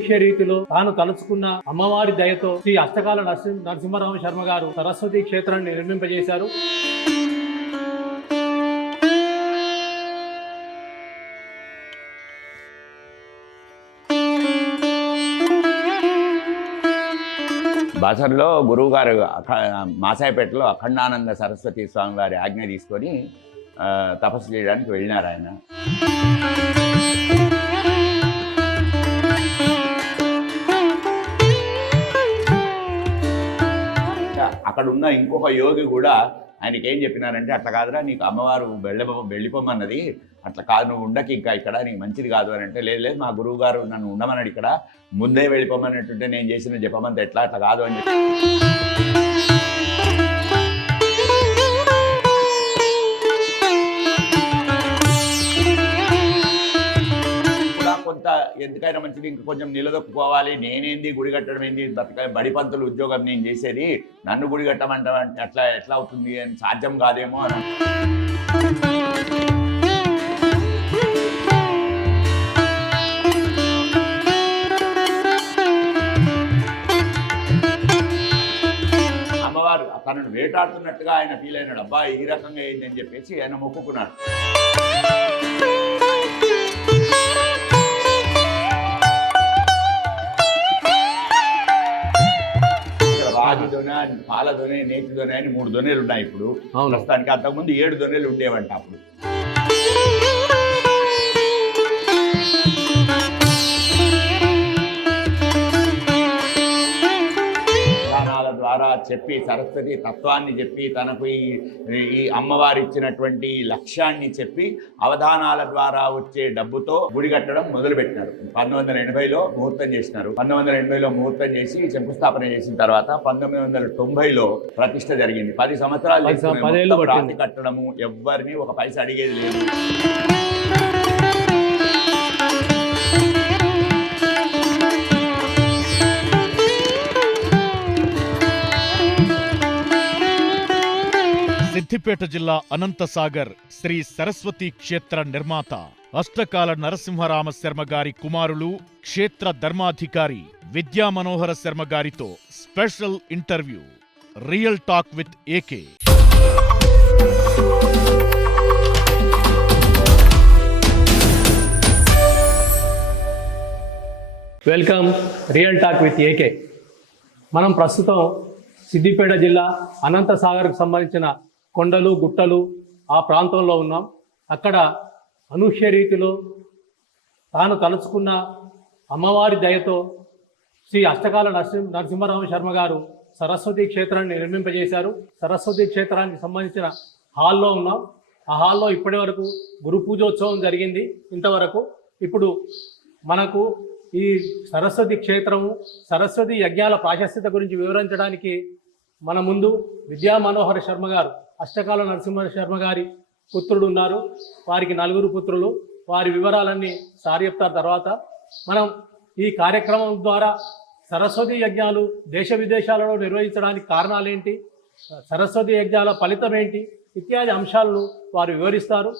అనూహ్య రీతిలో తాను తలుచుకున్న అమ్మవారి దయతో శ్రీ అష్టకాల నరసింహరామ శర్మ గారు సరస్వతి క్షేత్రాన్ని నిర్మింపజేశారు. బాసర్లో గురువుగారు మాసాయిపేటలో అఖండానంద సరస్వతి స్వామి వారి ఆజ్ఞ తీసుకొని తపస్సు చేయడానికి వెళ్ళినారు ఆయన. అక్కడ ఉన్న ఇంకొక యోగి కూడా ఆయనకి ఏం చెప్పినారంటే, అట్లా కాదురా, నీకు అమ్మవారు వెళ్ళిపోమన్నది, అట్లా కాదు, నువ్వు ఉండకి ఇంకా ఇక్కడ, నీకు మంచిది కాదు అని అంటే, లేదు మా గురువు గారు నన్ను ఉండమన్నాడు, ఇక్కడ ముందే వెళ్ళిపోమన్నట్టుంటే నేను చేసిన జపమంతా ఎట్లా, అట్లా కాదు అని చెప్పి కొంత ఎందుకైనా మంచిది, ఇంక కొంచెం నిలదొక్కుకోవాలి, నేనేంది గుడి కట్టడం ఏంది, బడి పంతులు ఉద్యోగం నేను చేసేది, నన్ను గుడి కట్టమంటామంటే అట్లా ఎట్లా అవుతుంది అని, సాధ్యం కాదేమో అని. అమ్మవారు తనను వేటాడుతున్నట్టుగా ఆయన ఫీల్ అయినాడు. అబ్బా ఈ రకంగా అయింది అని చెప్పేసి ఆయన మొక్కుకున్నాడు. రాగి దొన, పాల దొన, నేతి దొన అని 3 దొనెలు ఉన్నాయి ఇప్పుడు. ప్రస్తుతానికి అంతకుముందు 7 దొనెలు ఉండేవంట అప్పుడు. ద్వారా చెప్పి సరస్వతి తత్వాన్ని చెప్పి తనకు ఈ అమ్మవారు ఇచ్చినటువంటి లక్ష్యాన్ని చెప్పి అవధానాల ద్వారా వచ్చే డబ్బుతో గుడి కట్టడం మొదలుపెట్టినారు. 1980లో ముహూర్తం చేసినారు. 1980లో ముహూర్తం చేసి శంకుస్థాపన చేసిన తర్వాత 1990లో ప్రతిష్ఠ జరిగింది. 10 సంవత్సరాలు ప్రాంతి కట్టడము, ఎవ్వరిని ఒక పైసా అడిగేది లేదు. సిద్దిపేట జిల్లా అనంతసాగర్ శ్రీ సరస్వతి క్షేత్ర నిర్మాత అష్టకాల నరసింహరామ శర్మ గారి కుమారులు, క్షేత్ర ధర్మాధికారి విద్యా మనోహర శర్మ గారితో special interview. Real talk with AK. Welcome real talk with AK. మనం ప్రస్తుతం సిద్దిపేట జిల్లా అనంతసాగర్కు సంబంధించిన కొండలు, గుట్టలు ఆ ప్రాంతంలో ఉన్నాం. అక్కడ అనూహ్య రీతిలో తాను తలుచుకున్న అమ్మవారి దయతో శ్రీ అష్టకాల నరసింహరామ శర్మ గారు సరస్వతి క్షేత్రాన్ని నిర్మింపజేశారు. సరస్వతి క్షేత్రానికి సంబంధించిన హాల్లో ఉన్నాం. ఆ హాల్లో ఇప్పటి వరకు గురు పూజోత్సవం జరిగింది ఇంతవరకు. ఇప్పుడు మనకు ఈ సరస్వతి క్షేత్రము, సరస్వతి యజ్ఞాల ప్రాశస్త్యత గురించి వివరించడానికి మన ముందు విద్యా మనోహర శర్మ గారు, అష్టకాల నరసింహ శర్మ గారి పుత్రుడు ఉన్నారు. వారికి 4 పుత్రులు. వారి వివరాలన్నీ సార్ చెప్తారు. తర్వాత మనం ఈ కార్యక్రమం ద్వారా సరస్వతి యజ్ఞాలు దేశ విదేశాలలో నిర్వహించడానికి కారణాలేంటి, సరస్వతి యజ్ఞాల ఫలితం ఏంటి ఇత్యాది అంశాలను వారు వివరిస్తారు.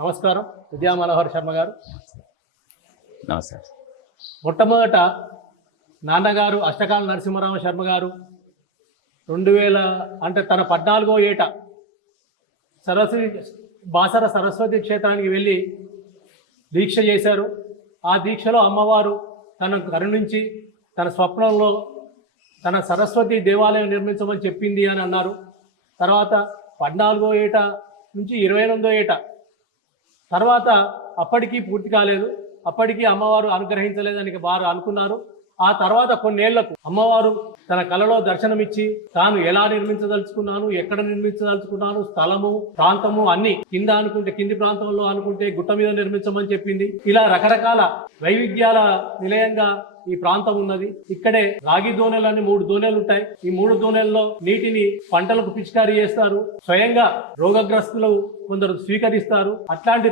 నమస్కారం విద్యా మనోహర శర్మ గారు. నమస్కారం. మొట్టమొదట నాన్నగారు అష్టకాల నరసింహరామ శర్మ గారు 2000 అంటే తన 14వ ఏట బాసర సరస్వతి క్షేత్రానికి వెళ్ళి దీక్ష చేశారు. ఆ దీక్షలో అమ్మవారు తనకు కరుణించి తన స్వప్నంలో తన సరస్వతి దేవాలయం నిర్మించమని చెప్పింది అని అన్నారు. తర్వాత 14వ ఏట నుంచి 28వ ఏట తర్వాత అప్పటికీ పూర్తి కాలేదు. అప్పటికీ అమ్మవారు అనుగ్రహించలేదని వారు అనుకున్నారు. ఆ తర్వాత కొన్నేళ్లకు అమ్మవారు తన కలలో దర్శనమిచ్చి తాను ఎలా నిర్మించదలుచుకున్నాను, ఎక్కడ నిర్మించదలుచుకున్నాను, స్థలము, ప్రాంతము అన్ని కింద అనుకుంటే కింది ప్రాంతంలో, అనుకుంటే గుట్ట మీద నిర్మించమని చెప్పింది. ఇలా రకరకాల వైవిధ్యాల నిలయంగా ఈ ప్రాంతం ఉన్నది. ఇక్కడే రాగి దోణెలని 3 దోణెలు ఉంటాయి. ఈ 3 దోణెల్లో నీటిని పంటలకు పిచికారీ చేస్తారు. స్వయంగా రోగగ్రస్తులు కొందరు స్వీకరిస్తారు. అట్లాంటి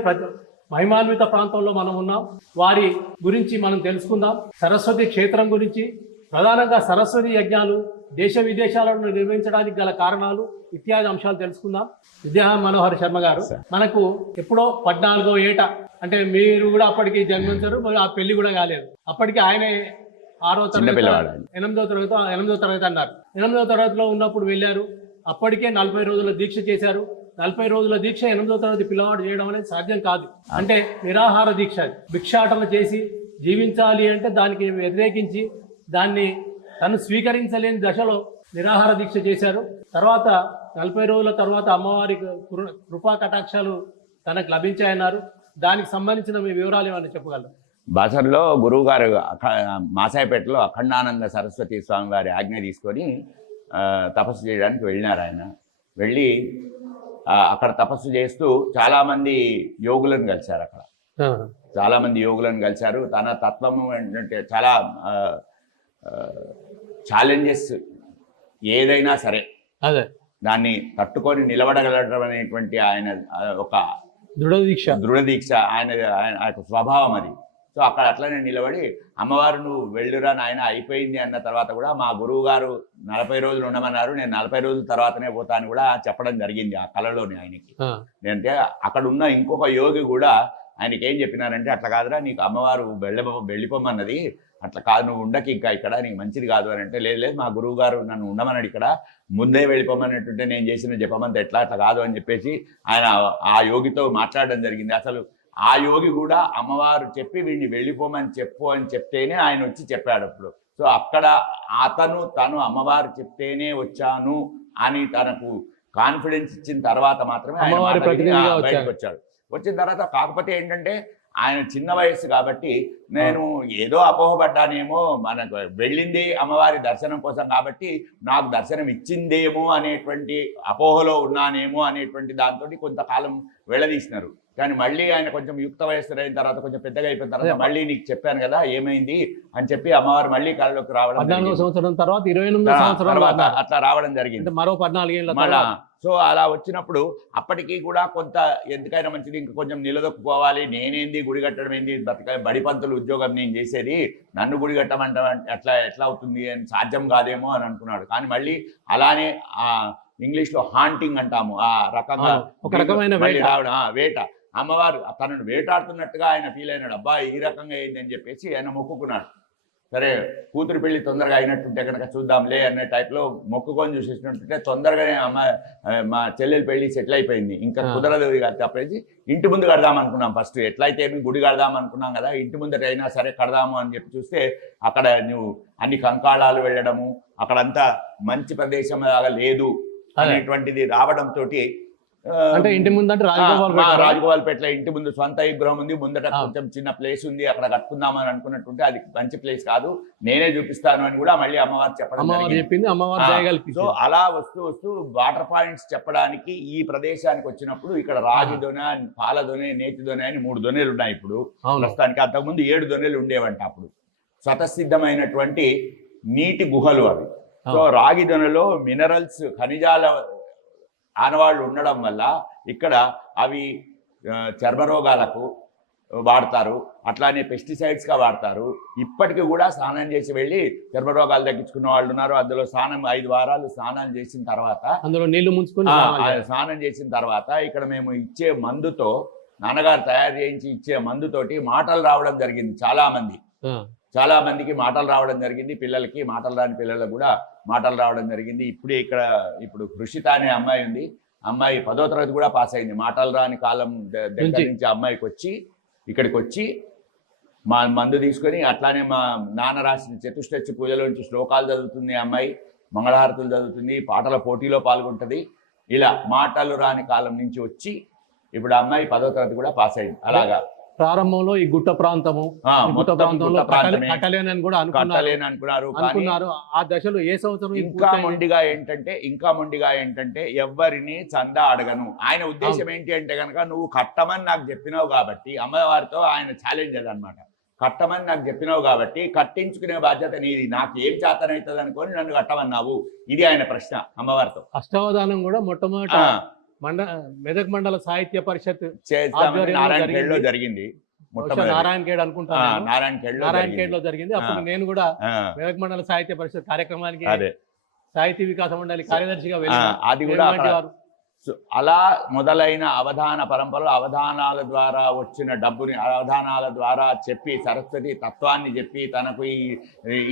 మహిమాన్విత ప్రాంతంలో మనం ఉన్నాం. వారి గురించి మనం తెలుసుకుందాం. సరస్వతి క్షేత్రం గురించి, ప్రధానంగా సరస్వతి యజ్ఞాలు దేశ విదేశాలను నిర్వహించడానికి గల కారణాలు ఇత్యాది అంశాలు తెలుసుకుందాం. విద్యా మనోహర్ శర్మ గారు, మనకు ఎప్పుడో 14వ ఏట, అంటే మీరు కూడా అప్పటికి జన్మించారు, మరి ఆ పెళ్లి కూడా కాలేదు, అప్పటికి ఆయనే 6వ తరగతి 8వ తరగతి అన్నారు. 8వ తరగతిలో ఉన్నప్పుడు వెళ్ళారు. అప్పటికే 40 రోజుల దీక్ష చేశారు. 40 రోజుల దీక్ష 8వ తరగతి పిల్లవాడు చేయడం అనేది సాధ్యం కాదు. అంటే నిరాహార దీక్ష, భిక్షాటన చేసి జీవించాలి అంటే దానికి వ్యతిరేకించి దాన్ని తను స్వీకరించలేని దశలో నిరాహార దీక్ష చేశారు. తర్వాత 40 రోజుల తర్వాత అమ్మవారి కృపా కటాక్షాలు తనకు లభించాయన్నారు. దానికి సంబంధించిన మీ వివరాలు ఏమైనా చెప్పగలరు? బాసర్లో గురువుగారు మాసాయిపేటలో అఖండానంద సరస్వతి స్వామి వారి ఆజ్ఞ తీసుకొని తపస్సు చేయడానికి వెళ్ళినారు. ఆయన వెళ్ళి అక్కడ తపస్సు చేస్తూ చాలామంది యోగులను కలిశారు. అక్కడ చాలామంది యోగులను కలిశారు. తన తత్వము ఏంటంటే చాలా ఛాలెంజెస్ ఏదైనా సరే అదే దాన్ని తట్టుకొని నిలబడగలడం అనేటువంటి ఆయన ఒక దృఢ దీక్ష ఆయన యొక్క స్వభావం అది. సో అక్కడ అట్లనే నిలబడి అమ్మవారు నువ్వు వెళ్ళురా నాయన అయిపోయింది అన్న తర్వాత కూడా మా గురువు గారు 40 రోజులు ఉండమన్నారు, నేను 40 రోజుల తర్వాతనే పోతాను కూడా చెప్పడం జరిగింది ఆ కళలోని ఆయనకి. అంటే అక్కడ ఉన్న ఇంకొక యోగి కూడా ఆయనకి ఏం చెప్పినారంటే, అట్లా కాదురా నీకు అమ్మవారు వెళ్ళిపోమన్నది, అట్లా కాదు నువ్వు ఉండకి ఇంకా ఇక్కడ నీకు మంచిది కాదు అని అంటే, లేదు మా గురువు గారు నన్ను ఉండమన్నాడు, ఇక్కడ ముందే వెళ్ళిపోమన్నట్టుంటే నేను చేసిన జపమంతా ఎట్లా అట్లా కాదు అని చెప్పేసి ఆయన ఆ యోగితో మాట్లాడడం జరిగింది. అసలు ఆ యోగి కూడా అమ్మవారు చెప్పి వీడిని వెళ్ళిపోమని చెప్పు అని చెప్తేనే ఆయన వచ్చి చెప్పాడు అప్పుడు. సో అక్కడ తను అమ్మవారు చెప్తేనే వచ్చాను అని తనకు కాన్ఫిడెన్స్ ఇచ్చిన తర్వాత మాత్రమే ఆయన బయటకు వచ్చాడు. వచ్చిన తర్వాత కాకపోతే ఏంటంటే ఆయన చిన్న వయస్సు కాబట్టి నేను ఏదో అపోహపడ్డానేమో, మనకు వెళ్ళింది అమ్మవారి దర్శనం కోసం కాబట్టి నాకు దర్శనం ఇచ్చిందేమో అనేటువంటి అపోహలో ఉన్నానేమో అనేటువంటి దాంతో కొంతకాలం వెళ్ళదీసినారు. కానీ మళ్ళీ ఆయన కొంచెం యుక్త వయస్సు అయిన తర్వాత, కొంచెం పెద్దగా అయిపోయిన తర్వాత మళ్ళీ నీకు చెప్పాను కదా ఏమైంది అని చెప్పి అమ్మవారు మళ్ళీ కళ్ళలోకి రావడం, 14వ సంవత్సరం తర్వాత 28వ సంవత్సరం తర్వాత అట్లా రావడం జరిగింది. మరో 14 ఏళ్ళ మళ్ళా. సో అలా వచ్చినప్పుడు అప్పటికీ కూడా కొంత ఎందుకైనా మంచిది ఇంకా కొంచెం నిలదొక్కుపోవాలి, నేనేంది గుడి కట్టడం ఏంది, బడి పంతులు ఉద్యోగం నేను చేసేది, నన్ను గుడి కట్టమంట ఎట్లా అవుతుంది అని సాధ్యం కాదేమో అని అనుకున్నాడు. కానీ మళ్ళీ అలానే ఇంగ్లీష్లో హాంటింగ్ అంటాము, ఆ రకంగా ఒక రకమైన రావడం, వేట, అమ్మవారు తనను వేటాడుతున్నట్టుగా ఆయన ఫీల్ అయినాడు. అబ్బా ఈ రకంగా అయింది అని చెప్పేసి ఆయన మొక్కుకున్నాడు. సరే కూతురు పెళ్లి తొందరగా అయినట్టుంటే కనుక చూద్దాంలే అనే టైప్లో మొక్కుకొని చూసేసినట్టుంటే తొందరగానే మా చెల్లెలు పెళ్లి సెటిల్ అయిపోయింది, ఇంకా కుదరదు తప్పేసి ఇంటి ముందు కడదాం అనుకున్నాం. ఫస్ట్ ఎట్లయితే గుడి కడదాం అనుకున్నాం కదా, ఇంటి ముందట అయినా సరే కడదాము అని చెప్పి చూస్తే అక్కడ నువ్వు అన్ని కంకాళాలు వెళ్ళడము, అక్కడంతా మంచి ప్రదేశం లాగా లేదు అనేటువంటిది రావడంతో, అంటే ఇంటి ముందు అంటే రాజగోపాల్పేటలో ఇంటి ముందు సొంత విగ్రహం ఉంది, ముందట కొంచెం చిన్న ప్లేస్ ఉంది, అక్కడ కట్టుకుందామని అనుకున్నట్టుంటే అది మంచి ప్లేస్ కాదు, నేనే చూపిస్తాను అని కూడా మళ్ళీ అమ్మవారు చెప్పడం. సో అలా వస్తూ వాటర్ పాయింట్స్ చెప్పడానికి ఈ ప్రదేశానికి వచ్చినప్పుడు ఇక్కడ రాగి దొన, పాల దొనె, నేతి దొనె అని 3 దొనెలు ఉన్నాయి ఇప్పుడు ప్రస్తుతానికి. అంతకుముందు 7 దొనెలు ఉండేవంట అప్పుడు. స్వతసిద్ధమైనటువంటి నీటి గుహలు అవి. సో రాగి దొనెలో మినరల్స్, ఖనిజాల ఆనవాళ్ళు ఉండడం వల్ల ఇక్కడ అవి చర్మరోగాలకు వాడతారు, అట్లానే పెస్టిసైడ్స్గా వాడతారు. ఇప్పటికీ కూడా స్నానం చేసి వెళ్ళి చర్మరోగాలు తగ్గించుకున్న వాళ్ళు ఉన్నారు. అందులో 5 వారాలు స్నానం చేసిన తర్వాత, అందులో నీళ్లు ముంచుకొని స్నానం చేసిన తర్వాత ఇక్కడ మేము ఇచ్చే మందుతో, నాన్నగారు తయారు చేయించి ఇచ్చే మందుతోటి మాటలు రావడం జరిగింది. చాలా మందికి మాటలు రావడం జరిగింది. పిల్లలకి, మాటలు రాని పిల్లలకు కూడా మాటలు రావడం జరిగింది. ఇప్పుడు హృషిత అనే అమ్మాయి ఉంది. అమ్మాయి 10వ తరగతి కూడా పాస్ అయింది. మాటలు రాని కాలం దగ్గర నుంచి అమ్మాయికి ఇక్కడికి వచ్చి మా మందు తీసుకొని, అట్లానే మా నాన్న రాసిన చతుష్టచి పూజలోంచి శ్లోకాలు చదువుతుంది అమ్మాయి, మంగళహారతులు చదువుతుంది, పాటల పోటీలో పాల్గొంటుంది. ఇలా మాటలు రాని కాలం నుంచి వచ్చి ఇప్పుడు అమ్మాయి 10వ తరగతి కూడా పాస్ అయింది. అలాగా ప్రారంభంలో ఈ గుట్ట ప్రాంతము, కట్టలేనని కూడా అనుకున్నారు. ఆ దశలో ఏ సంవత్సరం ఇంకా మొండిగా ఏంటంటే ఎవ్వరిని చందా అడగను. ఆయన ఉద్దేశం ఏంటి అంటే కనుక, నువ్వు కట్టమని నాకు చెప్పినావు కాబట్టి, అమ్మవారితో ఆయన ఛాలెంజ్ అదనమాట, కట్టమని నాకు చెప్పినావు కాబట్టి కట్టించుకునే బాధ్యత నీది, నాకు ఏం చేతనవుతుంది అనుకొని నన్ను కట్టమన్నావు. ఇది ఆయన ప్రశ్న అమ్మవారితో. అష్టావధానం కూడా మొట్టమొదట మెదక్ మండల సాహిత్య పరిషత్ నారాయణపేటలో జరిగింది. మొట్టమొదటి నారాయణ ఖేడ్ అనుకుంటాను, నారాయణ ఖేడ్ లో జరిగింది. అప్పుడు నేను కూడా మెదక్ మండల సాహిత్య పరిషత్ కార్యక్రమానికి సాహితీ వికాస మండలి కార్యదర్శిగా అది కూడా అలా మొదలైన అవధాన పరంపరలు అవధానాల ద్వారా వచ్చిన డబ్బుని అవధానాల ద్వారా చెప్పి సరస్వతి తత్వాన్ని చెప్పి తనకు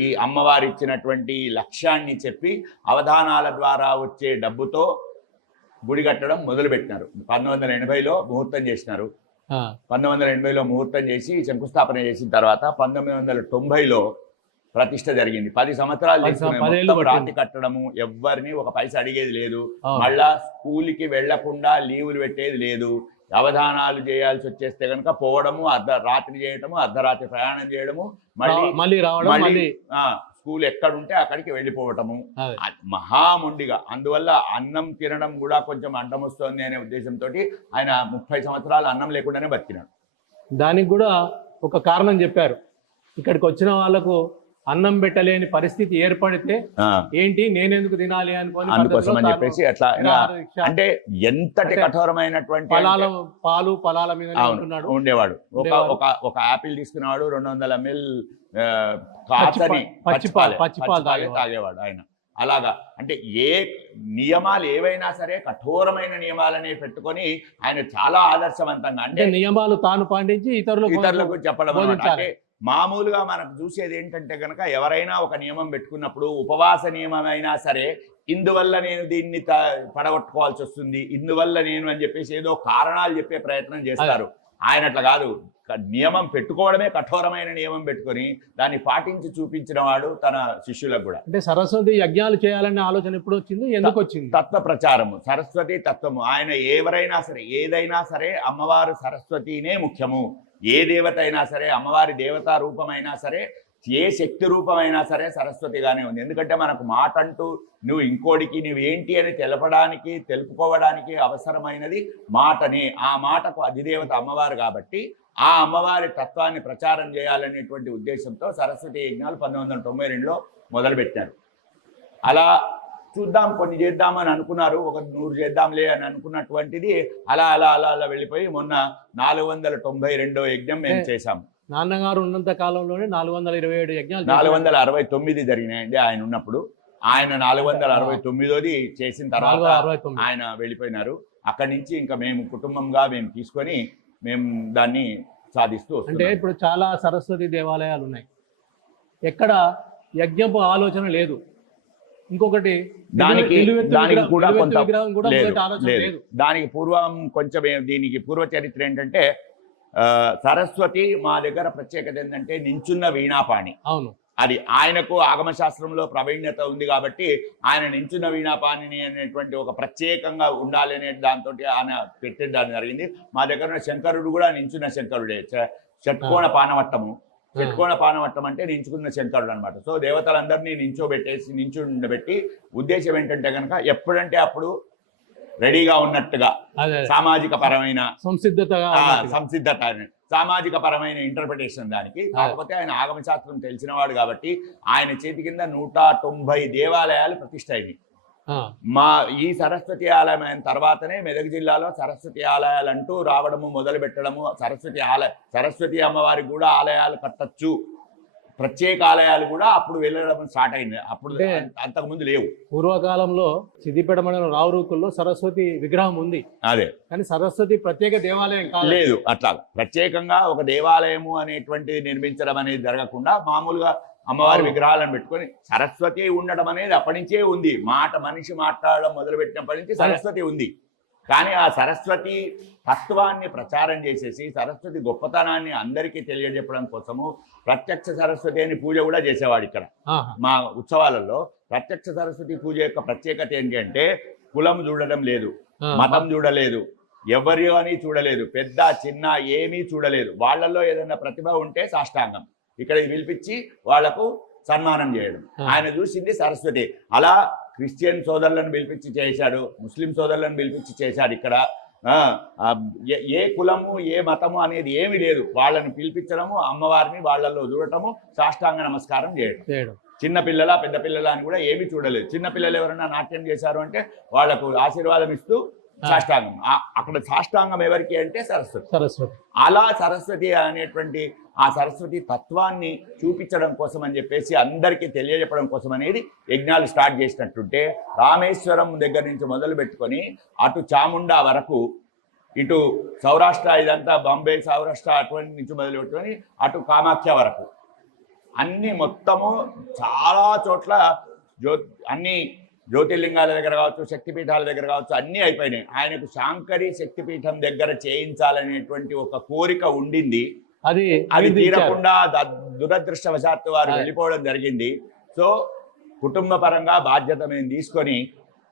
ఈ అమ్మవారు ఇచ్చినటువంటి లక్ష్యాన్ని చెప్పి అవధానాల ద్వారా వచ్చే డబ్బుతో గుడి కట్టడం మొదలుపెట్టినారు. 1980లో ముహూర్తం చేసినారు. 1980లో ముహూర్తం చేసి శంకుస్థాపన చేసిన తర్వాత 1990లో ప్రతిష్ట జరిగింది. 10 సంవత్సరాలు రాతి కట్టడము, ఎవ్వరిని ఒక పైసా అడిగేది లేదు. మళ్ళా స్కూల్కి వెళ్లకుండా లీవులు పెట్టేది లేదు. అవధానాలు చేయాల్సి వచ్చేస్తే కనుక పోవడము, రాత్రి చేయడము, అర్ధరాత్రి ప్రయాణం చేయడము, మళ్ళీ స్కూల్ ఎక్కడుంటే అక్కడికి వెళ్ళిపోవటము మహాముండిగా. అందువల్ల అన్నం తినడం కూడా కొంచెం అడ్డం వస్తుంది అనే ఉద్దేశంతో ఆయన 30 సంవత్సరాలు అన్నం లేకుండానే బతికినాడు. దానికి కూడా ఒక కారణం చెప్పారు. ఇక్కడికి వచ్చిన వాళ్ళకు అన్నం పెట్టలేని పరిస్థితి ఏర్పడితే ఏంటి నేనెందుకు తినాలి అనుకోని అందుకోసం అని చెప్పేసి అట్లా అంటే ఎంతటి కఠోరమైనటువంటి పాలు పొలాల మీద ఉండేవాడు. ఒక యాపిల్ తీసుకునేవాడు, 200 ml కాచని పచ్చిపాలు తాగేవాడు ఆయన. అలాగా అంటే ఏ నియమాలు ఏవైనా సరే కఠోరమైన నియమాలనే పెట్టుకొని ఆయన చాలా ఆదర్శవంతంగా అంటే నియమాలు తాను పాటించి ఇతరులకు చెప్పడం. అంటే మామూలుగా మనకు చూసేది ఏంటంటే కనుక ఎవరైనా ఒక నియమం పెట్టుకున్నప్పుడు ఉపవాస నియమం అయినా సరే ఇందువల్ల నేను దీన్ని పడగొట్టుకోవాల్సి వస్తుంది, ఇందువల్ల నేను అని చెప్పేసి ఏదో కారణాలు చెప్పే ప్రయత్నం చేస్తారు. ఆయన అట్లా కాదు, నియమం పెట్టుకోవడమే కఠోరమైన నియమం పెట్టుకొని దాన్ని పాటించి చూపించిన వాడు తన శిష్యులకు కూడా. అంటే సరస్వతి యజ్ఞాలు చేయాలనే ఆలోచన ఎప్పుడు వచ్చింది, ఎందుకు వచ్చింది? తత్వ ప్రచారము, సరస్వతి తత్వము. ఆయన ఎవరైనా సరే ఏదైనా సరే అమ్మవారు సరస్వతినే ముఖ్యము. ఏ దేవత అయినా సరే, అమ్మవారి దేవతా రూపమైనా సరే, ఏ శక్తి రూపమైనా సరే సరస్వతిగానే ఉంది. ఎందుకంటే మనకు మాట అంటూ నువ్వు ఇంకోడికి నువ్వేంటి అని తెలుపుకోవడానికి అవసరమైనది మాటనే. ఆ మాటకు అధిదేవత అమ్మవారు కాబట్టి ఆ అమ్మవారి తత్వాన్ని ప్రచారం చేయాలనేటువంటి ఉద్దేశంతో సరస్వతి యజ్ఞాలు 1992లో మొదలుపెట్టారు. అలా చూద్దాం కొన్ని చేద్దామని అనుకున్నారు, ఒక 100 చేద్దాంలే అని అనుకున్నటువంటిది అలా అలా అలా అలా వెళ్ళిపోయి మొన్న 492వ యజ్ఞం మేము చేశాం. నాన్నగారు ఉన్నంత కాలంలోనే 427 యజ్ఞాలు 469 జరిగినాయండి ఆయన ఉన్నప్పుడు. ఆయన 469ది చేసిన తర్వాత ఆయన వెళ్ళిపోయినారు. అక్కడి నుంచి ఇంకా మేము కుటుంబంగా మేము తీసుకొని మేము దాన్ని సాధిస్తూ వస్తున్నాం. అంటే ఇప్పుడు చాలా సరస్వతి దేవాలయాలు ఉన్నాయి, ఎక్కడ యజ్ఞపు ఆలోచన లేదు. ఇంకొకటి దానికి కూడా కొంత లేదు. దానికి పూర్వం కొంచెం దీనికి పూర్వ చరిత్ర ఏంటంటే సరస్వతి మా దగ్గర ప్రత్యేకత ఏంటంటే నించున్న వీణాపాణి. అవును, అది ఆయనకు ఆగమశాస్త్రంలో ప్రావీణ్యత ఉంది కాబట్టి ఆయన నించున్న వీణాపాణిని అనేటువంటి ఒక ప్రత్యేకంగా ఉండాలి అనే దాంతో ఆయన పెట్టడం జరిగింది. మా దగ్గర ఉన్న శంకరుడు కూడా నించున్న శంకరుడే, షట్కోణ పానవట్టము. షట్కోణ పానవట్టం అంటే నించుకున్న శంకరుడు అనమాట. సో దేవతలందరినీ నించుండబెట్టి ఉద్దేశం ఏంటంటే కనుక ఎప్పుడంటే అప్పుడు రెడీగా ఉన్నట్టుగా సామాజిక పరమైన సంసిద్ధత సామాజిక పరమైన ఇంటర్ప్రిటేషన్ దానికి. కాకపోతే ఆయన ఆగమశాస్త్రం తెలిసినవాడు కాబట్టి ఆయన చేతి కింద 190 దేవాలయాలు ప్రతిష్ఠ అయినాయి. మా ఈ సరస్వతి ఆలయం అయిన తర్వాతనే మెదక్ జిల్లాలో సరస్వతి ఆలయాలు అంటూ రావడము మొదలు పెట్టడము. సరస్వతి అమ్మవారికి కూడా ఆలయాలు కట్టచ్చు, ప్రత్యేక ఆలయాలు కూడా అప్పుడు వెళ్ళడం స్టార్ట్ అయింది. అప్పుడు అంతకుముందు లేవు. పూర్వకాలంలో సిద్దిపేట మండలం రావురూకుల్లో సరస్వతి విగ్రహం ఉంది, అదే కానీ సరస్వతి ప్రత్యేక దేవాలయం లేదు. అట్లా ప్రత్యేకంగా ఒక దేవాలయము అనేటువంటిది నిర్మించడం అనేది జరగకుండా మామూలుగా అమ్మవారి విగ్రహాలను పెట్టుకొని సరస్వతి ఉండడం అనేది అప్పటి నుంచే ఉంది. మనిషి మాట్లాడడం మొదలుపెట్టినప్పటి నుంచి సరస్వతి ఉంది. కానీ ఆ సరస్వతి తత్వాన్ని ప్రచారం చేసేసి సరస్వతి గొప్పతనాన్ని అందరికీ తెలియజెప్పడం కోసము ప్రత్యక్ష సరస్వతి అని పూజ కూడా చేసేవాడు. ఇక్కడ మా ఉత్సవాలలో ప్రత్యక్ష సరస్వతి పూజ యొక్క ప్రత్యేకత ఏంటి అంటే కులం చూడడం లేదు, మతం చూడలేదు, ఎవరి అని చూడలేదు, పెద్ద చిన్న ఏమీ చూడలేదు. వాళ్ళల్లో ఏదైనా ప్రతిభ ఉంటే సాష్టాంగం ఇక్కడ పిలిపించి వాళ్లకు సన్మానం చేయడం. ఆయన చూసింది సరస్వతి. అలా క్రిస్టియన్ సోదరులను పిలిపించి చేశాడు, ముస్లిం సోదరులను పిలిపించి చేశాడు. ఇక్కడ ఏ కులము ఏ మతము అనేది ఏమి లేదు. వాళ్ళని పిలిపించడము, అమ్మవారిని వాళ్ళల్లో చూడటము, సాష్టాంగ నమస్కారం చేయడం. చిన్నపిల్లల పెద్ద పిల్లల అని కూడా ఏమీ చూడలేదు. చిన్నపిల్లలు ఎవరైనా నాట్యం చేశారు అంటే వాళ్లకు ఆశీర్వాదం ఇస్తూ సాష్టాంగం. అక్కడ సాష్టాంగం ఎవరికి అంటే సరస్వతి. సరస్వతి. అలా సరస్వతి అనేటువంటి ఆ సరస్వతి తత్వాన్ని చూపించడం కోసం అని చెప్పేసి అందరికీ తెలియజెప్పడం కోసం అనేది యజ్ఞాలు స్టార్ట్ చేసినట్టుంటే రామేశ్వరం దగ్గర నుంచి మొదలు పెట్టుకొని అటు చాముండా వరకు, ఇటు సౌరాష్ట్ర ఇదంతా బాంబే సౌరాష్ట్ర అటువంటి నుంచి మొదలు పెట్టుకొని అటు కామాఖ్య వరకు అన్ని మొత్తము చాలా చోట్ల అన్ని జ్యోతిర్లింగాల దగ్గర కావచ్చు, శక్తిపీఠాల దగ్గర కావచ్చు, అన్నీ అయిపోయినాయి. ఆయనకు శాంకరి శక్తిపీఠం దగ్గర చేయించాలనేటువంటి ఒక కోరిక ఉండింది. అది తీరకుండా దురదృష్టవశాత్తు వారు వెళ్ళిపోవడం జరిగింది. సో కుటుంబ పరంగా బాధ్యత మేము తీసుకొని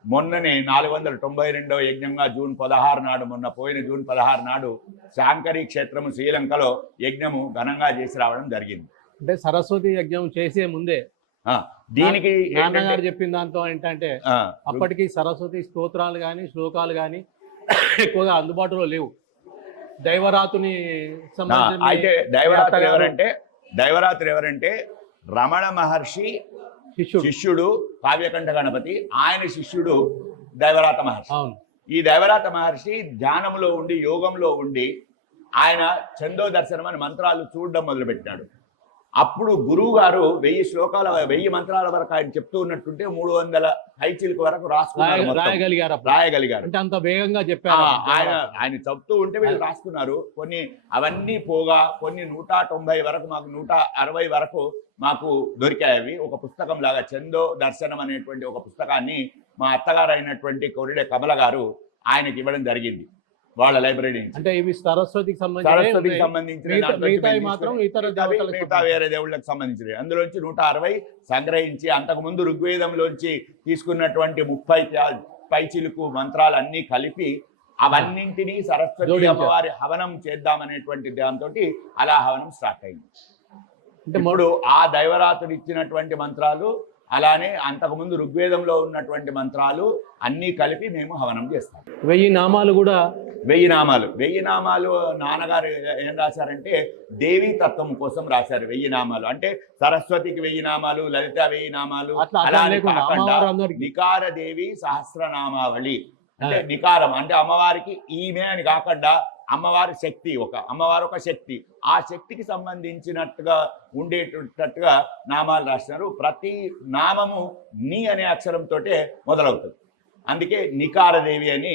మొన్ననే 492వ యజ్ఞంగా జూన్ 16 నాడు, మొన్న పోయిన జూన్ 16 నాడు శాంకరి క్షేత్రము శ్రీలంకలో యజ్ఞము ఘనంగా చేసి రావడం జరిగింది. అంటే సరస్వతి యజ్ఞం చేసే ముందే దీనికి నాన్నగారు చెప్పిన దాంతో ఏంటంటే అప్పటికి సరస్వతి స్తోత్రాలు కానీ శ్లోకాలు కానీ ఎక్కువగా అందుబాటులో లేవు. దైవరాతుని అయితే దైవరాత్రి ఎవరంటే రమణ మహర్షి శిష్యుడు కావ్యకంఠ గణపతి, ఆయన శిష్యుడు దైవరాత మహర్షి. ఈ దైవరాత మహర్షి ధ్యానంలో ఉండి యోగంలో ఉండి ఆయన చందో దర్శనం అని మంత్రాలు చూడడం మొదలుపెట్టాడు. అప్పుడు గురువు గారు 1000 మంత్రాల వరకు ఆయన చెప్తూ ఉన్నట్టుంటే 300 హైచిలకు వరకు రాయగలిగారు. అంటే అంత వేగంగా చెప్పారు ఆయన చెప్తూ ఉంటే వీళ్ళు రాసుకున్నారు. కొన్ని అవన్నీ పోగా కొన్ని 190 వరకు, మాకు 160 వరకు మాకు దొరికాయి. ఒక పుస్తకం లాగా చందో దర్శనం అనేటువంటి ఒక పుస్తకాన్ని మా అత్తగారు అయినటువంటి కొరిడే కమల గారు ఆయనకి ఇవ్వడం జరిగింది వాళ్ళ లైబ్రరీ నుంచి. అంటే ఇవి సరస్వతికి సంబంధించిన మిగతా వేరే దేవుళ్ళకి సంబంధించినవి. అందులోంచి 160 సంగ్రహించి అంతకుముందు ఋగ్వేదంలోంచి తీసుకున్నటువంటి 30 పైచిలుకు మంత్రాలన్నీ కలిపి అవన్నింటినీ సరస్వతి అమ్మవారి హవనం చేద్దామనేటువంటి దాంతో అలా హవనం స్టార్ట్ అయింది. ఇప్పుడు ఆ దైవరాతుడు ఇచ్చినటువంటి మంత్రాలు, అలానే అంతకుముందు ఋగ్వేదంలో ఉన్నటువంటి మంత్రాలు అన్నీ కలిపి మేము హవనం చేస్తాం. 1000 నామాలు కూడా 1000 నామాలు నాన్నగారు ఏం రాశారంటే దేవీ తత్వం కోసం రాశారు. 1000 నామాలు అంటే సరస్వతికి 1000 నామాలు, లలిత 1000 నామాలు, అలానే కాకుండా నికారదేవి సహస్రనామావళి అంటే నికారం అంటే అమ్మవారికి ఈమె అని కాకుండా అమ్మవారి శక్తి, అమ్మవారు ఒక శక్తి, ఆ శక్తికి సంబంధించినట్టుగా ఉండేటట్టుగా నామాలు రాసినారు. ప్రతి నామము నీ అనే అక్షరంతో మొదలవుతుంది, అందుకే నికారదేవి అని.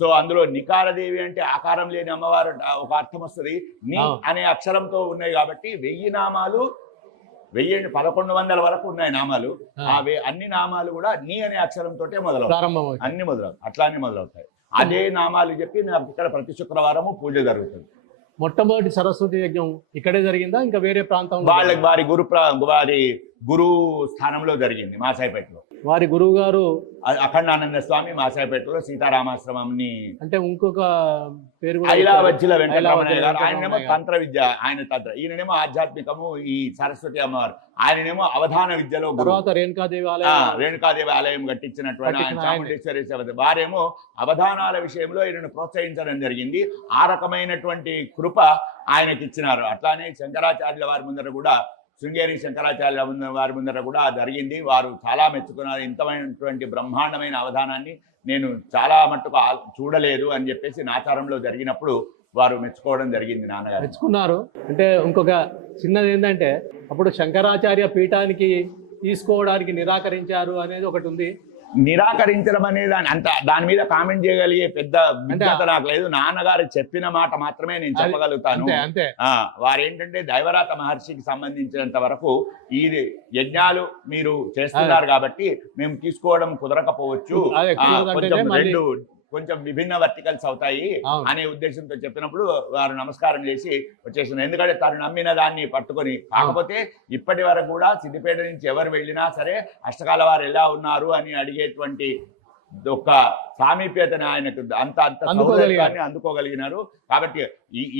సో అందులో నికారదేవి అంటే ఆకారం లేని అమ్మవారు ఒక అర్థం వస్తుంది. నీ అనే అక్షరంతో ఉన్నాయి కాబట్టి 1000 నామాలు 1100 వరకు ఉన్నాయి నామాలు. అన్ని నామాలు కూడా నీ అనే అక్షరంతో మొదలవుతాయి, అన్ని మొదలవుతాయి, అట్లానే మొదలవుతాయి. అదే నామాలు చెప్పి నాకు ఇక్కడ ప్రతి శుక్రవారము పూజ జరుగుతుంది. మొట్టమొదటి సరస్వతి యజ్ఞం ఇక్కడే జరిగిందా ఇంకా వేరే ప్రాంతంలో? వారి గురు స్థానంలో జరిగింది మాసాయిపేటలో. వారి గురువు గారు అఖండానంద స్వామి మాసాయిపేటలో సీతారామాశ్రమంని, అంటే ఇంకొక పేరు ఐలావజ్జిల వెంకటరమణయ్య గారు. ఆయననేమో తంత్ర విద్య, ఈయనేమో ఆధ్యాత్మికము, ఈ సరస్వతి అమ్మవారు. ఆయననేమో అవధాన విద్యలో తర్వాత రేణుకాదేవి ఆలయం కట్టించినటువంటి ఆయన చాముండేశ్వరి. వారేమో అవధానాల విషయంలో ఈయనను ప్రోత్సహించడం జరిగింది. ఆ రకమైనటువంటి కృప ఆయనకి ఇచ్చినారు. అట్లానే శంకరాచార్యుల వారి ముందర కూడా, శృంగేరి శంకరాచార్య వారి ముందర కూడా జరిగింది. వారు చాలా మెచ్చుకున్నారు. ఇంతమైనటువంటి బ్రహ్మాండమైన అవధానాన్ని నేను చాలా మట్టుకు చూడలేదు అని చెప్పేసి నాచారంలో జరిగినప్పుడు వారు మెచ్చుకోవడం జరిగింది. నాన్నగారు మెచ్చుకున్నారు. అంటే ఇంకొక చిన్నది ఏంటంటే అప్పుడు శంకరాచార్య పీఠానికి తీసుకోవడానికి నిరాకరించారు అనేది ఒకటి ఉంది. నిరాకరించడం అనేది దాని మీద కామెంట్ చేయగలిగే పెద్ద విజ్ఞత నాకు లేదు. నాన్నగారు చెప్పిన మాట మాత్రమే నేను చెప్పగలుగుతాను. వారేంటంటే దైవరాత మహర్షికి సంబంధించినంత వరకు ఈ యజ్ఞాలు మీరు చేస్తున్నారు కాబట్టి మేము తీసుకోవడం కుదరకపోవచ్చు, కొంచెం విభిన్న వర్టికల్స్ అవుతాయి అనే ఉద్దేశంతో చెప్పినప్పుడు వారు నమస్కారం చేసి వచ్చేసింది. ఎందుకంటే తను నమ్మిన దాన్ని పట్టుకొని. కాకపోతే ఇప్పటి వరకు కూడా సిద్దిపేట నుంచి ఎవరు వెళ్ళినా సరే అష్టకాల వారు ఎలా ఉన్నారు అని అడిగేటువంటి ఒక సామీప్యతని ఆయనకు అంత సౌకర్యాన్ని అందుకోగలిగినారు. కాబట్టి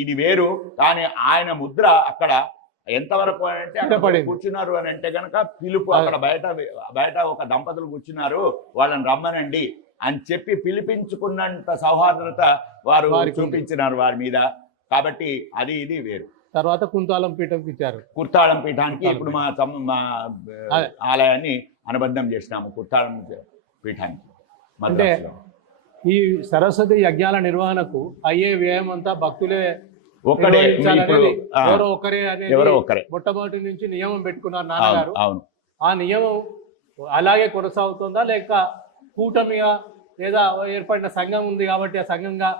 ఇది వేరు. కానీ ఆయన ముద్ర అక్కడ ఎంతవరకు అంటే అక్కడ కూర్చున్నారు అని అంటే కనుక పిలుపు, అక్కడ బయట ఒక దంపతులు కూర్చున్నారు, వాళ్ళని రమ్మనండి అని చెప్పి పిలిపించుకున్నంత సౌహార్దత వారు చూపించినారు వారి మీద. కాబట్టి అది ఇది వేరు. తర్వాత కుంతాళం పీఠంకి ఇచ్చారు. కుర్తాళం పీఠానికి ఇప్పుడు మా ఆలయాన్ని అనుబంధం చేసినాము కుర్తాళం పీఠానికి. అంటే ఈ సరస్వతి యజ్ఞాల నిర్వహణకు అయ్యే వ్యయం అంతా భక్తులే ఒక్కడే నిర్వహించాలనేది ఆ, ఎవరో ఒకరే అనేది ఎవరో ఒకరే. మొట్టమొదటి నుంచి నియమం పెట్టుకున్నారు నాన్నగారు. అవును ఆ నియమం అలాగే కొనసాగుతుందా లేక కూటమిగా లేదా ఏర్పడిన సంఘం ఉంది కాబట్టి ఆ సంఘంగా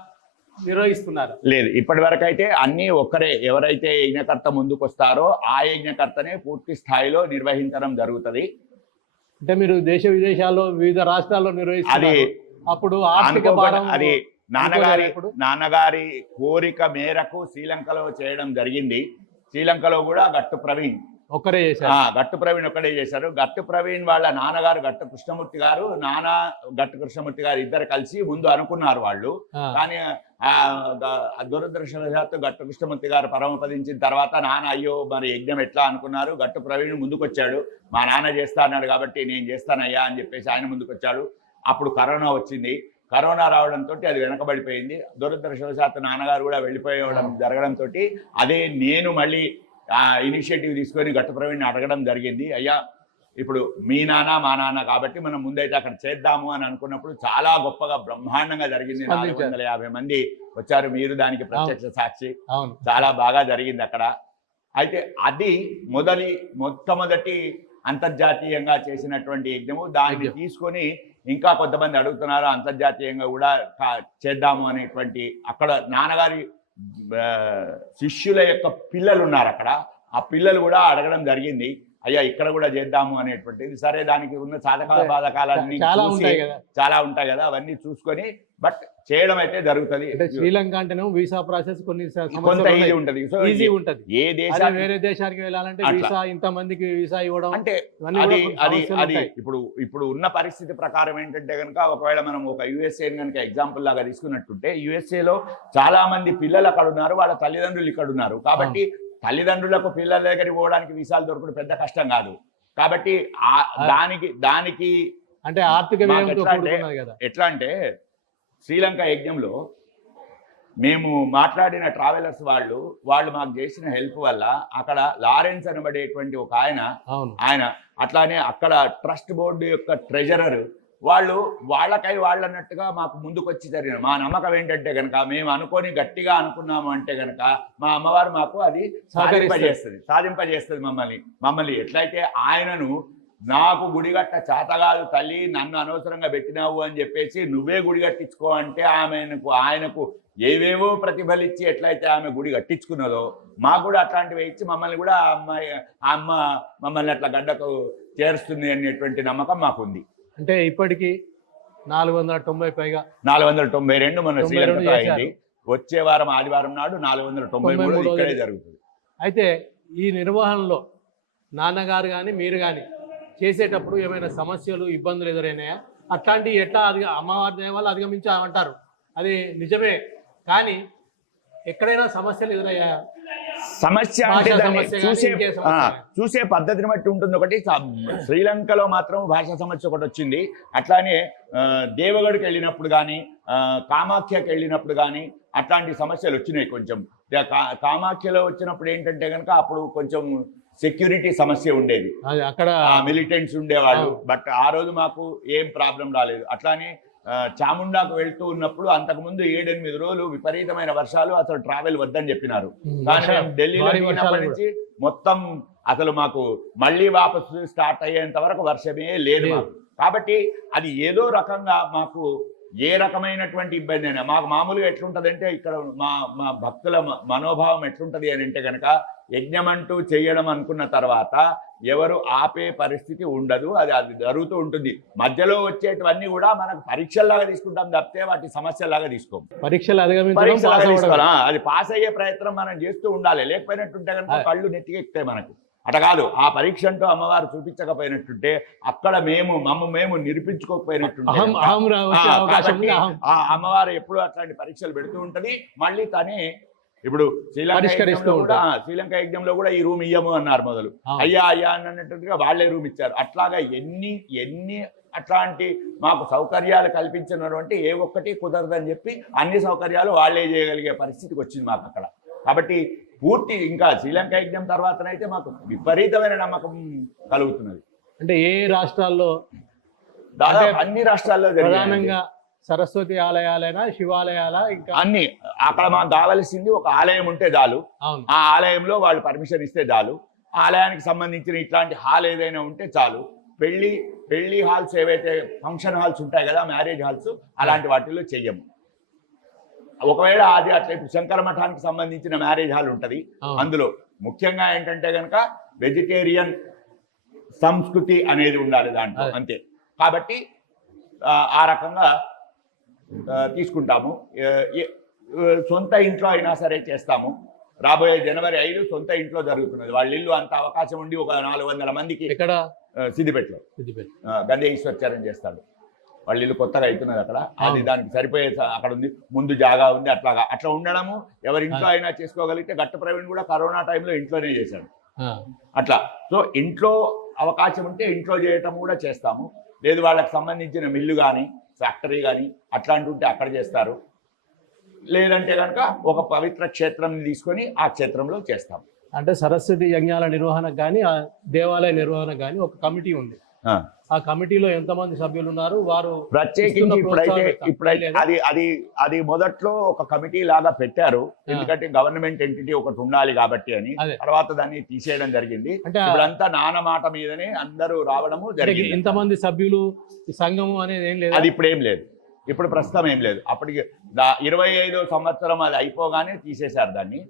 నిర్వహిస్తున్నారు? లేదు, ఇప్పటి వరకు అయితే అన్నీ ఒక్కరే. ఎవరైతే యజ్ఞకర్త ముందుకు వస్తారో ఆ యజ్ఞకర్తనే పూర్తి స్థాయిలో నిర్వహించడం జరుగుతుంది. అంటే మీరు దేశ విదేశాల్లో వివిధ రాష్ట్రాల్లో నిర్వహిస్తారు, అది అప్పుడు ఆర్థిక భారం అది నాన్నగారి కోరిక మేరకు శ్రీలంకలో చేయడం జరిగింది. శ్రీలంకలో కూడా గట్టు ప్రవీణ్ ఒక్కరే చేశారు. గట్టు ప్రవీణ్ ఒక్కడే చేశారు. గట్టు ప్రవీణ్ వాళ్ళ నాన్నగారు గట్టు కృష్ణమూర్తి గారు, గట్టు కృష్ణమూర్తి గారు ఇద్దరు కలిసి ముందు అనుకున్నారు వాళ్ళు. కానీ దురదృష్టవశాత్తు గట్టు కృష్ణమూర్తి గారు పరమపదించిన తర్వాత నాన్న అయ్యో మరి యజ్ఞం ఎట్లా అనుకున్నారు. గట్టు ప్రవీణ్ ముందుకు వచ్చాడు, మా నాన్న చేస్తా అన్నాడు కాబట్టి నేను చేస్తానయ్యా అని చెప్పేసి ఆయన ముందుకు వచ్చాడు. అప్పుడు కరోనా వచ్చింది. కరోనా రావడంతో అది వెనకబడిపోయింది. దురదృష్టవశాత్తు నాన్నగారు కూడా వెళ్ళిపోవడం జరగడంతో అదే నేను మళ్ళీ ఇనిషియేటివ్ తీసుకొని గట్టు ప్రవీణ్ని అడగడం జరిగింది. అయ్యా ఇప్పుడు మీ నాన్న మా నాన్న కాబట్టి మనం ముందైతే అక్కడ చేద్దాము అని అనుకున్నప్పుడు చాలా గొప్పగా బ్రహ్మాండంగా జరిగింది. 450 మంది వచ్చారు, మీరు దానికి ప్రత్యక్ష సాక్షి. చాలా బాగా జరిగింది అక్కడ. అయితే అది మొట్టమొదటి అంతర్జాతీయంగా చేసినటువంటి యజ్ఞము. దాన్ని తీసుకొని ఇంకా కొంతమంది అడుగుతున్నారు అంతర్జాతీయంగా కూడా చేద్దాము అనేటువంటి. అక్కడ నాన్నగారి శిష్యుల యొక్క పిల్లలు ఉన్నారు అక్కడ, ఆ పిల్లలు కూడా అడగడం జరిగింది, అయ్యా ఇక్కడ కూడా చేద్దాము అనేటువంటిది. సరే, దానికి ఉన్న సాధకాల బాధకాలన్నీ చాలా ఉంటాయి కదా, అవన్నీ చూసుకొని బట్ చేయడం అయితే జరుగుతుంది. శ్రీలంక అంటేనే వీసా ప్రాసెస్ కొంత ఈజీ ఉంటుంది. ఏ దేశం వేరే దేశానికి వెళ్ళాలంటే వీసా, ఇంత మందికి వీసా ఇవ్వడం అంటే అది ఇప్పుడు ఉన్న పరిస్థితి ప్రకారం ఏంటంటే కనుక, ఒకవేళ మనం ఒక యుఎస్ఏ కనుక ఎగ్జాంపుల్ లాగా తీసుకున్నట్టుంటే, యుఎస్ఏలో చాలా మంది పిల్లలు అక్కడ ఉన్నారు, వాళ్ళ తల్లిదండ్రులు ఇక్కడ ఉన్నారు. కాబట్టి తల్లిదండ్రులకు పిల్లల దగ్గరికి పోవడానికి వీసాలు దొరకడం పెద్ద కష్టం కాదు. కాబట్టి దానికి అంటే ఆర్థిక ఎట్లా అంటే శ్రీలంక యజ్ఞంలో మేము మాట్లాడిన ట్రావెలర్స్ వాళ్ళు మాకు చేసిన హెల్ప్ వల్ల అక్కడ లారెన్స్ అనబడేటువంటి ఒక ఆయన అట్లానే అక్కడ ట్రస్ట్ బోర్డు యొక్క ట్రెజరర్ వాళ్ళన్నట్టుగా మాకు ముందుకు వచ్చి జరిగిన. మా నమ్మకం ఏంటంటే కనుక, మేము అనుకొని గట్టిగా అనుకున్నాము అంటే కనుక మా అమ్మవారు మాకు అది సాధింపజేస్తుంది మమ్మల్ని ఎట్లయితే ఆయనను నాకు గుడిగట్ట చేతగాదు తల్లి, నన్ను అనవసరంగా పెట్టినావు అని చెప్పేసి నువ్వే గుడి కట్టించుకో అంటే ఆయనకు ఏవేవో ప్రతిఫలిచ్చి ఎట్లయితే ఆమె గుడి కట్టించుకున్నదో మాకు కూడా అట్లాంటివి ఇచ్చి మమ్మల్ని కూడా అమ్మ మమ్మల్ని అట్లా గడ్డకు చేరుస్తుంది అనేటువంటి నమ్మకం మాకుంది. అంటే ఇప్పటికీ 490 పైగా 492 మన శ్రీలంకలో అయింది. వచ్చే వారం ఆదివారం నాడు 493 ఇక్కడే జరుగుతుంది. అయితే ఈ నిర్వహణలో నాన్నగారు కానీ మీరు కానీ చేసేటప్పుడు ఏమైనా సమస్యలు, ఇబ్బందులు ఎదురైనాయా? అట్లాంటివి ఎట్లా అమ్మవారి దేవాలు అధిగమించామంటారు, అది నిజమే, కానీ ఎక్కడైనా సమస్యలు ఎదురయ్యాయా? సమస్య అంటే చూసే పద్ధతిని బట్టి ఉంటుంది. ఒకటి శ్రీలంకలో మాత్రం భాషా సమస్య ఒకటి వచ్చింది. అట్లానే దేవగఢ్కి వెళ్ళినప్పుడు కానీ, కామాఖ్యకి వెళ్ళినప్పుడు కానీ అట్లాంటి సమస్యలు వచ్చినాయి. కొంచెం కామాఖ్యలో వచ్చినప్పుడు ఏంటంటే కనుక అప్పుడు కొంచెం సెక్యూరిటీ సమస్య ఉండేది, అక్కడ మిలిటెంట్స్ ఉండేవాళ్ళు. బట్ ఆ రోజు మాకు ఏం ప్రాబ్లం రాలేదు. అట్లానే చాముండాకు వెళ్తూ ఉన్నప్పుడు అంతకుముందు 7-8 రోజులు విపరీతమైన వర్షాలు, అసలు ట్రావెల్ వద్దని చెప్పినారు. కానీ మేము ఢిల్లీలో దిగినప్పటి నుంచి మొత్తం అసలు మాకు మళ్ళీ వాపసు స్టార్ట్ అయ్యేంత వరకు వర్షమే లేదు మాకు. కాబట్టి అది ఏదో రకంగా మాకు ఏ రకమైనటువంటి ఇబ్బంది అయినా మాకు మామూలుగా ఎట్లుంటుంది అంటే, ఇక్కడ మా భక్తుల మనోభావం ఎట్లుంటుంది అని అంటే కనుక, యజ్ఞం అంటూ చేయడం అనుకున్న తర్వాత ఎవరు ఆపే పరిస్థితి ఉండదు, అది జరుగుతూ ఉంటుంది. మధ్యలో వచ్చేటివన్నీ కూడా మనకు పరీక్షల్లాగా తీసుకుంటాం తప్పితే వాటి సమస్యలాగా తీసుకోం. అది పాస్ అయ్యే ప్రయత్నం మనం చేస్తూ ఉండాలి. లేకపోయినట్టుంటే కనుక కళ్ళు నెత్తికెక్కుతాయి మనకు. అట కాదు, ఆ పరీక్ష అంటూ అమ్మవారు చూపించకపోయినట్టుంటే, అక్కడ మేము నిరూపించుకోకపోయినట్టుంటే, ఆ అమ్మవారు ఎప్పుడు అట్లాంటి పరీక్షలు పెడుతూ ఉంటది. మళ్ళీ తనే ఇప్పుడు శ్రీలంక యజ్ఞంలో కూడా ఈ రూమ్ ఇయ్యము అన్నారు మొదలు. అయ్యా అన్నట్టుగా వాళ్లే రూమ్ ఇచ్చారు. అట్లాగా ఎన్ని అట్లాంటి మాకు సౌకర్యాలు కల్పించినటువంటి ఏ ఒక్కటి కుదరదని చెప్పి అన్ని సౌకర్యాలు వాళ్లే చేయగలిగే పరిస్థితికి వచ్చింది మాకు అక్కడ. కాబట్టి పూర్తి ఇంకా శ్రీలంక యజ్ఞం తర్వాతనైతే మాకు విపరీతమైన నమ్మకం కలుగుతున్నది. అంటే ఏ రాష్ట్రాల్లో, దాదాపు అన్ని రాష్ట్రాల్లో ప్రధానంగా సరస్వతి ఆలయాలైనా శివాలయాల ఇంకా అన్ని అక్కడ మాకు కావలసింది ఒక ఆలయం ఉంటే చాలు. అవును. ఆ ఆలయంలో వాళ్ళు పర్మిషన్ ఇస్తే చాలు. ఆలయానికి సంబంధించిన ఇట్లాంటి హాల్ ఏదైనా ఉంటే చాలు. పెళ్లి హాల్స్ ఏవైతే ఫంక్షన్ హాల్స్ ఉంటాయి కదా, మ్యారేజ్ హాల్స్, అలాంటి వాటిల్లో చెయ్యము. ఒకవేళ అది అట్లా ఇప్పుడు శంకర మఠానికి సంబంధించిన మ్యారేజ్ హాల్ ఉంటుంది. అందులో ముఖ్యంగా ఏంటంటే కనుక వెజిటేరియన్ సంస్కృతి అనేది ఉండాలి దాంట్లో, అంతే. కాబట్టి ఆ రకంగా తీసుకుంటాము. సొంత ఇంట్లో అయినా సరే చేస్తాము. రాబోయే జనవరి 5 సొంత ఇంట్లో జరుగుతున్నది. వాళ్ళ ఇల్లు అంత అవకాశం ఉండి ఒక 400 మందికి ఇక్కడ సిద్దిపేటలో గంధే ఈశ్వరచారం చేస్తాడు. వాళ్ళ ఇల్లు కొత్తగా అవుతున్నది అక్కడ. అది దానికి సరిపోయే అక్కడ ఉంది, ముందు జాగా ఉంది. అట్లా ఉండడము ఎవరి ఇంట్లో అయినా చేసుకోగలిగితే. గట్ట ప్రవీణ్ కూడా కరోనా టైంలో ఇంట్లోనే చేశాడు అట్లా. సో ఇంట్లో అవకాశం ఉంటే ఇంట్లో చేయటం కూడా చేస్తాము. లేదు వాళ్ళకి సంబంధించిన మిల్లు కానీ ఫ్యాక్టరీ కానీ అట్లాంటి ఉంటే అక్కడ చేస్తారు. లేదంటే కనుక ఒక పవిత్ర క్షేత్రం తీసుకొని ఆ క్షేత్రంలో చేస్తాం. అంటే సరస్వతి యజ్ఞాల నిర్వహణకు కానీ ఆ దేవాలయ నిర్వహణకు కానీ ఒక కమిటీ ఉంది. ఆ కమిటీలో ఎంతమంది సభ్యులు ఉన్నారు? వారు ప్రత్యేకించి ఇప్పుడైతే అది మొదట్లో ఒక కమిటీ లాగా పెట్టారు. ఎందుకంటే గవర్నమెంట్ ఎంటిటీ ఒకటి ఉండాలి కాబట్టి అని. తర్వాత దాన్ని తీసేయడం జరిగింది. ఇప్పుడంతా నాన్న మాట మీదనే అందరూ రావడము జరిగింది. ఎంతమంది సభ్యులు ఈ సంఘము అనేది ఏం లేదు. అది ఇప్పుడు ఏం లేదు. ఇప్పుడు ప్రస్తుతం ఏం లేదు. అప్పటికి 25వ సంవత్సరం అది అయిపోగానే తీసేశారు దాన్ని.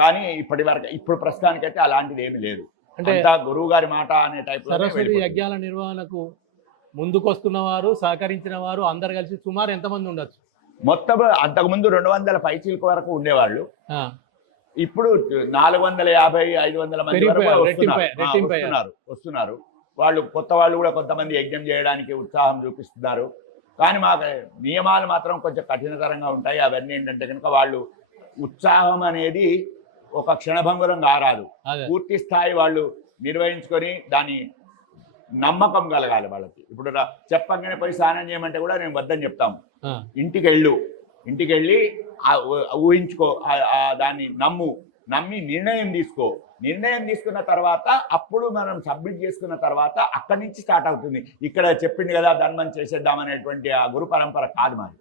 కానీ ఇప్పుడు ప్రస్తుతానికైతే అలాంటిది ఏమి లేదు. అంటే గురువు గారి మాట అనే టైప్. సరస్వతి యజ్ఞాల నిర్వహణకు ముందుకొస్తున్న వారు, సహకరించిన వారు అందరు కలిసి సుమారు ఎంతమంది ఉండొచ్చు? మొత్తం అంతకుముందు 200 పైచీలకు వరకు ఉండేవాళ్ళు. ఇప్పుడు 450-500 మంది వస్తున్నారు. వాళ్ళు కొత్త వాళ్ళు కూడా కొంతమంది యజ్ఞం చేయడానికి ఉత్సాహం చూపిస్తున్నారు. కానీ మాకు నియమాలు మాత్రం కొంచెం కఠినతరంగా ఉంటాయి. అవన్నీ ఏంటంటే కనుక వాళ్ళు ఉత్సాహం అనేది ఒక క్షణభంగురం కారాదు. పూర్తి స్థాయి వాళ్ళు నిర్వహించుకొని దాని నమ్మకం కలగాలి వాళ్ళకి. ఇప్పుడు చెప్పంగానే పోయి స్నానం చేయమంటే కూడా నేను వద్దని చెప్తాము. ఇంటికి వెళ్ళి ఊహించుకో, దాన్ని నమ్మి నిర్ణయం తీసుకున్న తర్వాత అప్పుడు మనం సబ్మిట్ చేసుకున్న తర్వాత అక్కడి నుంచి స్టార్ట్ అవుతుంది. ఇక్కడ చెప్పింది కదా ధర్మం చేసేద్దామనేటువంటి ఆ గురు పరంపర కాదు మాది.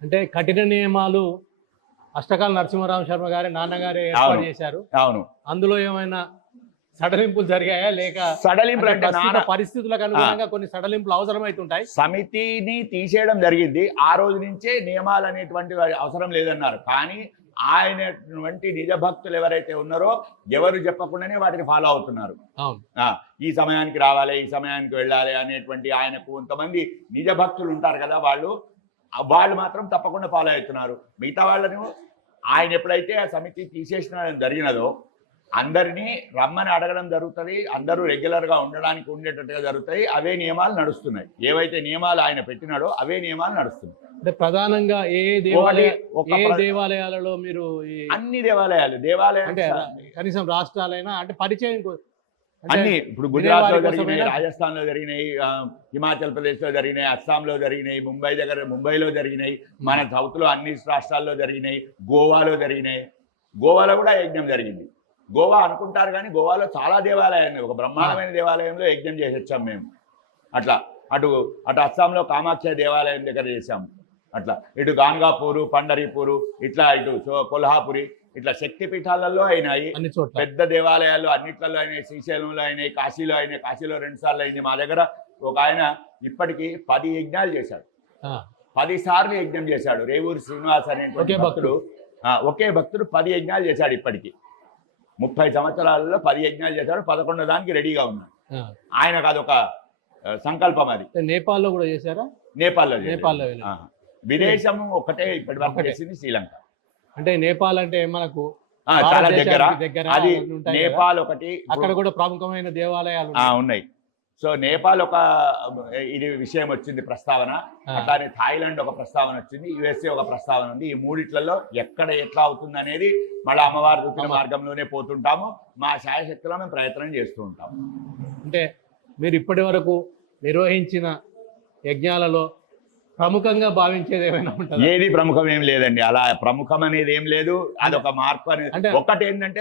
అంటే కఠిన నియమాలు అష్టకాల నరసింహారామ శర్మ గారి నాన్నగారే ఏర్పాటు చేశారు. అవును. అందులో ఏమైనా సడలింపులు జరిగాయా? లేక సడలింపులు పరిస్థితులకు అనుగుణంగా కొన్ని సడలింపులు అవసరమవుతుంటాయి. సమితిని తీసేయడం జరిగింది. ఆ రోజు నుంచే నియమాలు అనేటువంటి అవసరం లేదన్నారు. కానీ ఆయన వంటి నిజ భక్తులు ఎవరైతే ఉన్నారో ఎవరు చెప్పకుండానే వాటిని ఫాలో అవుతున్నారు. ఈ సమయానికి రావాలి, ఈ సమయానికి వెళ్ళాలి అనేటువంటి ఆయనకు కొంతమంది నిజ భక్తులు ఉంటారు కదా, వాళ్ళు మాత్రం తప్పకుండా ఫాలో అవుతున్నారు. మిగతా వాళ్ళను ఆయన ఎప్పుడైతే ఆ సమితి తీసేసిన జరిగినదో అందరినీ రమ్మని అడగడం జరుగుతుంది. అందరూ రెగ్యులర్గా ఉండేటట్టుగా జరుగుతాయి. అవే నియమాలు నడుస్తున్నాయి. ఏవైతే నియమాలు ఆయన పెట్టినాడో అవే నియమాలు నడుస్తున్నాయి. అంటే ప్రధానంగా ఏ దేవాలయాలలో మీరు? అన్ని దేవాలయాలు అంటే కనీసం రాష్ట్రాలైనా అంటే పరిచయం అన్ని. ఇప్పుడు గుజరాత్ లో జరిగినాయి, రాజస్థాన్ లో జరిగినాయి, హిమాచల్ ప్రదేశ్ లో జరిగినాయి, అస్సాంలో జరిగినాయి, ముంబైలో జరిగినాయి, మన సౌత్ లో అన్ని రాష్ట్రాల్లో జరిగినాయి, గోవాలో జరిగినాయి. గోవాలో కూడా యజ్ఞం జరిగింది. గోవా అనుకుంటారు కానీ గోవాలో చాలా దేవాలయాలు, ఒక బ్రహ్మాండమైన దేవాలయంలో యజ్ఞం చేసి వచ్చాం మేము. అటు అస్సాంలో కామాఖ్య దేవాలయం దగ్గర చేసాము. అట్లా ఇటు గాంగాపూరు, పండరీపూరు, ఇట్లా ఇటు కొల్హాపురి, ఇట్లా శక్తి పీఠాలలో అయినాయి. పెద్ద దేవాలయాల్లో అన్నిట్లలో అయినాయి. శ్రీశైలంలో అయినాయి, కాశీలో అయినాయి. కాశీలో 2 సార్లు అయింది. మా దగ్గర ఒక ఆయన ఇప్పటికీ 10 యజ్ఞాలు చేశాడు. 10 సార్లు యజ్ఞం చేశాడు. రేవూరు శ్రీనివాస్ అనేటువంటి భక్తుడు, ఒకే భక్తుడు 10 యజ్ఞాలు చేశాడు. ఇప్పటికీ 30 సంవత్సరాలలో 10 యజ్ఞాలు చేశాడు. 11వ దానికి రెడీగా ఉన్నాడు. ఆయనకు అదొక సంకల్పం. అది నేపాల్లో కూడా చేశారా? నేపాల్లో. విదేశము ఒకటే ఇప్పటి వరకు చేసింది శ్రీలంక. అంటే నేపాల్ అంటే మనకు చాలా దగ్గర. అది నేపాల్ ఒకటి. అక్కడ కూడా ప్రముఖమైన దేవాలయాలు ఉన్నాయి. సో నేపాల్ ఒక విషయం వచ్చింది ప్రస్తావన. అట్లానే థాయిలాండ్ ఒక ప్రస్తావన వచ్చింది. యుఎస్ఏ ఒక ప్రస్తావన ఉంది. ఈ మూడిట్లలో ఎక్కడ ఎట్లా అవుతుంది అనేది మళ్ళీ అమ్మవారి చూపిన మార్గంలోనే పోతుంటాము. మా శాయశక్తిలో మేము ప్రయత్నం చేస్తూ ఉంటాము. అంటే మీరు ఇప్పటి వరకు నిర్వహించిన యజ్ఞాలలో ప్రముఖంగా భావించేది ఏమైనా ఉంటుంది? ఏది ప్రముఖం ఏం లేదండి. అలా ప్రముఖం అనేది ఏం లేదు. అదొక మార్పు అనేది. ఒకటి ఏంటంటే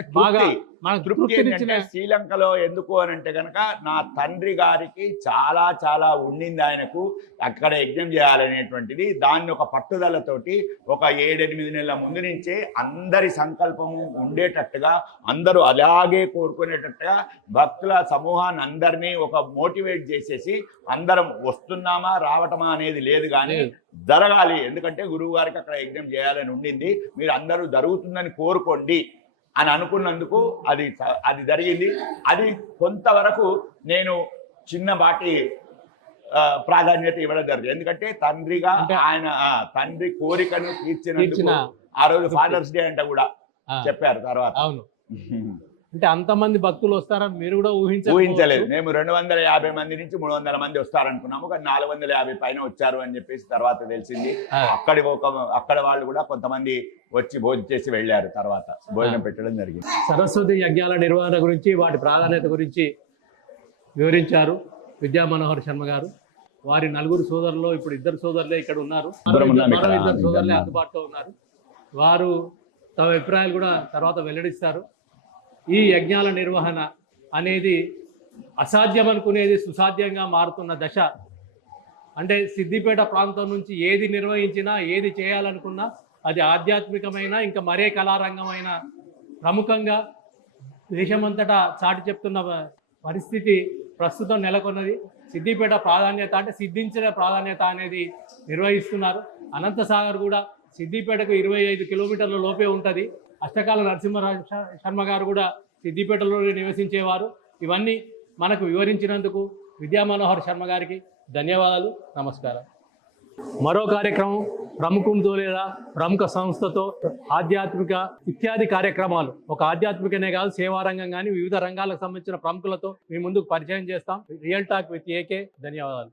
మనకు తృప్తి తృప్తినిచ్చిన ఏంటంటే శ్రీలంకలో ఎందుకు అని అంటే కనుక నా తండ్రి గారికి చాలా చాలా ఉండింది ఆయనకు అక్కడ యజ్ఞం చేయాలనేటువంటిది. దాన్ని ఒక పట్టుదలతోటి ఒక 7-8 నెలల ముందు నుంచే అందరి సంకల్పము ఉండేటట్టుగా అందరూ అలాగే కోరుకునేటట్టుగా భక్తుల సమూహాన్ని అందరినీ ఒక మోటివేట్ చేసేసి అందరం వస్తున్నామా రావటమా అనేది లేదు, కానీ జరగాలి, ఎందుకంటే గురువు గారికి అక్కడ యజ్ఞం చేయాలని ఉండింది, మీరు అందరూ జరుగుతుందని కోరుకోండి అని అనుకున్నందుకు అది జరిగింది. అది కొంతవరకు నేను చిన్నపాటి ప్రాధాన్యత ఇవ్వడం జరిగింది. ఎందుకంటే తండ్రిగా ఆయన తండ్రి కోరికను తీర్చినందుకు ఆ రోజు ఫాదర్స్ డే అంటే కూడా చెప్పారు తర్వాత. అవును, అంటే అంతమంది భక్తులు వస్తారని మీరు కూడా ఊహించలేదు. మేము 250 మంది నుంచి 300 మంది వస్తారనుకున్నాము, కానీ 450 పైన వచ్చారు అని చెప్పేసి తర్వాత తెలిసింది. అక్కడ వాళ్ళు కూడా కొంతమంది వచ్చి భోజనం చేసి వెళ్ళారు, తర్వాత భోజనం పెట్టడం జరిగింది. సరస్వతి యజ్ఞాల నిర్వహణ గురించి, వాటి ప్రాధాన్యత గురించి వివరించారు విద్యా మనోహర్ శర్మ గారు. వారి 4 సోదరులు, ఇప్పుడు 2 సోదరులే ఇక్కడ ఉన్నారు, మరో 2 సోదరులే అందుబాటులో ఉన్నారు. వారు తమ అభిప్రాయాలు కూడా తర్వాత వెల్లడిస్తారు. ఈ యజ్ఞాల నిర్వహణ అనేది అసాధ్యం అనుకునేది సుసాధ్యంగా మారుతున్న దశ. అంటే సిద్దిపేట ప్రాంతం నుంచి ఏది నిర్వహించినా, ఏది చేయాలనుకున్నా అది ఆధ్యాత్మికమైన ఇంకా మరే కళారంగమైన ప్రముఖంగా దేశమంతటా చాటి చెప్తున్న పరిస్థితి ప్రస్తుతం నెలకొన్నది. సిద్దిపేట ప్రాధాన్యత అంటే సిద్ధించిన ప్రాధాన్యత అనేది నిర్వహిస్తున్నారు. అనంతసాగర్ కూడా సిద్దిపేటకు 25 కిలోమీటర్ల లోపే ఉంటుంది. అష్టకాల నరసింహ శర్మ గారు కూడా సిద్దిపేటలో నివసించేవారు. ఇవన్నీ మనకు వివరించినందుకు విద్యా మనోహర్ శర్మ గారికి ధన్యవాదాలు, నమస్కారం. మరో కార్యక్రమం ప్రముఖంతో లేదా ప్రముఖ సంస్థతో ఆధ్యాత్మిక ఇత్యాది కార్యక్రమాలు, ఒక ఆధ్యాత్మికనే కాదు సేవారంగం కానీ వివిధ రంగాలకు సంబంధించిన ప్రముఖులతో మీ ముందుకు పరిచయం చేస్తాం. Real talk with AK. ధన్యవాదాలు.